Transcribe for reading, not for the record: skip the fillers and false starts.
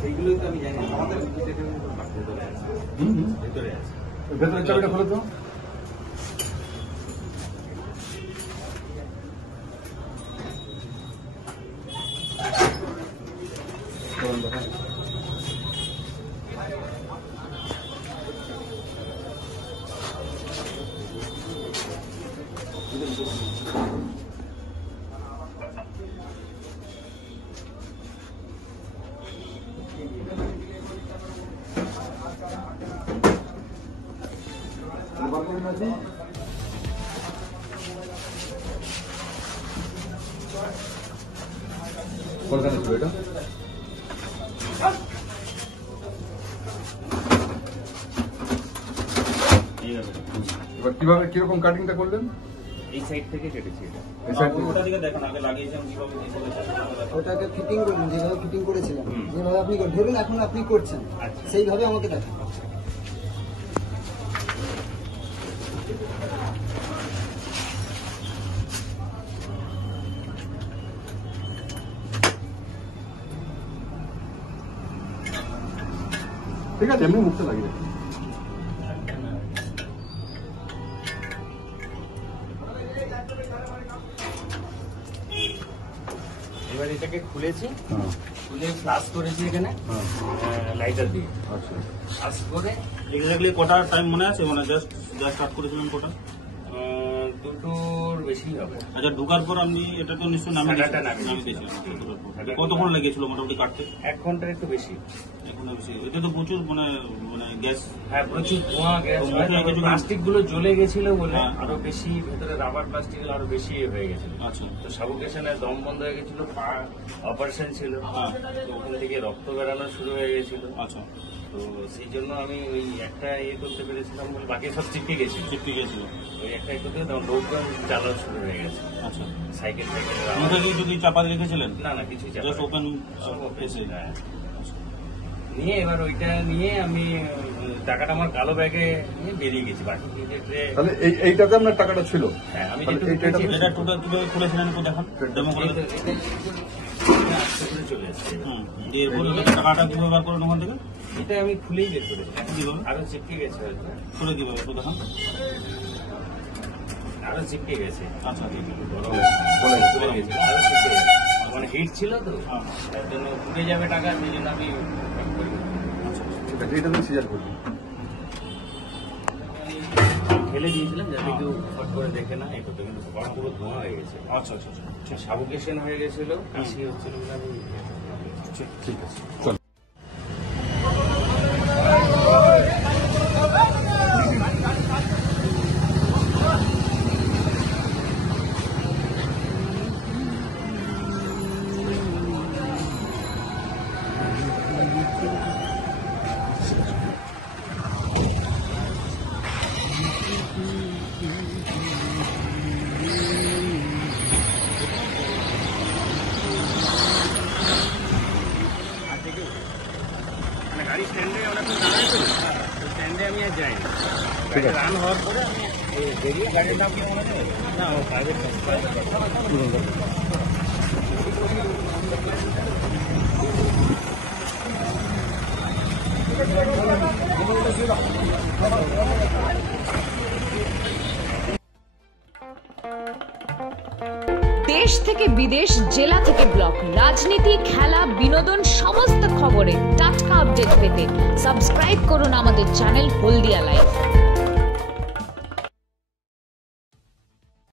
সেইগুলোই তো আমি জানি আমাদের ভেতরে আছে ভেতরে চাবিটা খোলো তো। কলকাতা ছিল এটা। এবার কিভাবে কিরকম কাটিংটা করলেন? এই সাইড থেকে কেটেছি এটা। এই সাইড থেকে? ওটা দিকে দেখেন আগে লাগিয়েছিলাম কিভাবে ওটাকে ফিটিং করুন যেভাবে ফিটিং করেছিলেন, যেভাবে আপনি ধরুন এখন আপনি করছেন সেইভাবে আমাকে দেখেন। ঠিক আছে, এমনি মুখটা লাগিয়ে রাখুন। এবার এটাকে খুলেছি, খুলে ফ্লাশ করেছি এখানে লাইটার দিয়ে। আচ্ছা, ফ্লাশ করে এক্স্যাক্টলি কটা টাইম মনে আছে? মানে জাস্ট স্টার্ট করেছিলেন কটা? দুটোর বেশি হবে। আচ্ছা, ঢোকার পর আপনি এটা তো নিশ্চয়ই নামিয়ে সাড়ে আটটা নামিয়ে দিয়েছিলেন। কতক্ষণ লেগেছিল মোটামুটি কাটতে? 1 ঘন্টার একটু বেশি। এখন বেশি। এটা তো প্রচুর মানে গ্যাস। হ্যাঁ, প্রচুর ধোঁয়া গ্যাস। প্লাস্টিক গুলো জ্বলে গেছিল বলে আরো বেশি, ভেতরে রাবার প্লাস্টিক আরো বেশি হয়ে গেছিল। আচ্ছা, তো সাফোকেশনে দম বন্ধ হয়ে গেছিল, পা অপারেশন ছিল, তো ওখান থেকে রক্ত বেরানো শুরু হয়ে গেছিল। আচ্ছা, তো সেই জন্য আমি ওই একটা করতে পেরেছিলাম বলে বাকি সব চিপকে গেছিল। ওই একটা করতে তখন লোকজন চালানো শুরু হয়ে গেছে। আচ্ছা, সাইকেল যদি চাপা রেখেছিলেন? না কিছুই জাস্ট ওপেন এসে। নিয়ে এবার ওইটা নিয়ে আমি টাকাটা আমার কালো ব্যাগে নিয়ে বেরিয়ে গেছি। বাকি ক্ষেত্রে তাহলে এইটাতে আপনার টাকাটা ছিল? হ্যাঁ, আমি এটা টোটাল কিভাবে খুলেছিলেন একটু দেখান। চলে এসেছি। টাকাটা কিভাবে বার করেন ওখান থেকে? এটা আমি খুলেই বের করেছি। কিভাবে? আরো চিপকে গেছে হয়তো। খুলে কিভাবে একটু দেখান। আরো চিপকে গেছে। আচ্ছা, খুলে গেছে, আরো চিপকে গেছে। মানে হিট ছিল তো, তার জন্য ফুটে যাবে টাকা, সেই জন্য আমি ঠিক আছে, এটা তো সিজার করছি। ঠেলে দিয়েছিলাম যাতে কেউ ফট করে দেখে না এই করতে, কিন্তু পুরো ধোঁয়া হয়ে গেছে। আচ্ছা, আচ্ছা, সাফোকেশন হয়ে গেছিল, কাশি হচ্ছিল বলে আমি ঠিক আছে, চল। গাড়ি স্ট্যান্ডে অনেকক্ষণ দাঁড়ায় তো, স্ট্যান্ডে আমি আর যাইনি। গাড়ি রান হওয়ার পরে আমি বেরিয়ে, গাড়ির নাম কি মনে হয় না, ও প্রাইভেট দেশ থেকে বিদেশ, জেলা থেকে ব্লক, রাজনীতি, খেলা, বিনোদন সমস্ত খবরে টাটকা আপডেট পেতে সাবস্ক্রাইব করুন আমাদের চ্যানেল হলদিয়া লাইভ।